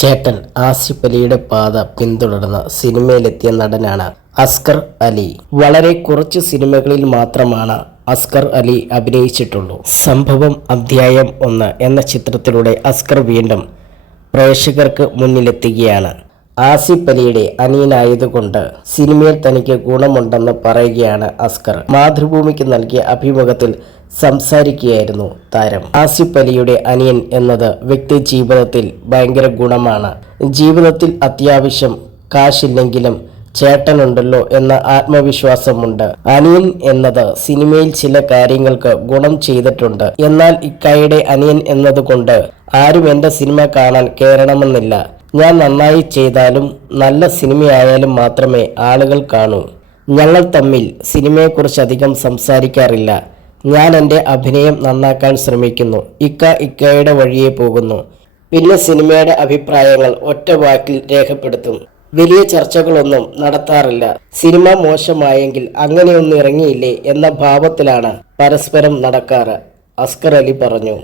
ചേട്ടൻ ആസിഫ് അലിയുടെ പാത പിന്തുടർന്ന സിനിമയിലെത്തിയ നടനാണ് അസ്കർ അലി. വളരെ കുറച്ച് സിനിമകളിൽ മാത്രമാണ് അസ്കർ അലി അഭിനയിച്ചിട്ടുള്ളൂ. സംഭവം അധ്യായം 1 എന്ന ചിത്രത്തിലൂടെ അസ്കർ വീണ്ടും പ്രേക്ഷകർക്ക് മുന്നിലെത്തുകയാണ്. ആസിഫ് അലിയുടെ അനിയനായതുകൊണ്ട് സിനിമയിൽ തനിക്ക് ഗുണമുണ്ടെന്ന് പറയുകയാണ് അസ്കർ. മാതൃഭൂമിക്ക് നൽകിയ അഭിമുഖത്തിൽ സംസാരിക്കുകയായിരുന്നു താരം. ആസിഫ് അലിയുടെ അനിയൻ എന്നത് വ്യക്തി ജീവിതത്തിൽ ഭയങ്കര ഗുണമാണ്. ജീവിതത്തിൽ അത്യാവശ്യം കാശില്ലെങ്കിലും ചേട്ടനുണ്ടല്ലോ എന്ന ആത്മവിശ്വാസമുണ്ട്. അനിയൻ എന്നത് സിനിമയിൽ ചില കാര്യങ്ങൾക്ക് ഗുണം ചെയ്തിട്ടുണ്ട്. എന്നാൽ ഇക്കായുടെ അനിയൻ എന്നതുകൊണ്ട് ആരും എൻ്റെ സിനിമ കാണാൻ കയറണമെന്നില്ല. ഞാൻ നന്നായി ചെയ്താലും നല്ല സിനിമയായാലും മാത്രമേ ആളുകൾ കാണൂ. ഞങ്ങൾ തമ്മിൽ സിനിമയെക്കുറിച്ച് അധികം സംസാരിക്കാറില്ല. ഞാൻ എൻ്റെ അഭിനയം നന്നാക്കാൻ ശ്രമിക്കുന്നു. ഇക്കയുടെ വഴിയെ പോകുന്നു. പിന്നെ സിനിമയുടെ അഭിപ്രായങ്ങൾ ഒറ്റ വാക്കിൽ രേഖപ്പെടുത്തും. വലിയ ചർച്ചകളൊന്നും നടത്താറില്ല. സിനിമ മോശമായെങ്കിൽ അങ്ങനെയൊന്നും ഇറങ്ങിയില്ലേ എന്ന ഭാവത്തിലാണ് പരസ്പരം നടക്കാറ്, അസ്കർ അലി പറഞ്ഞു.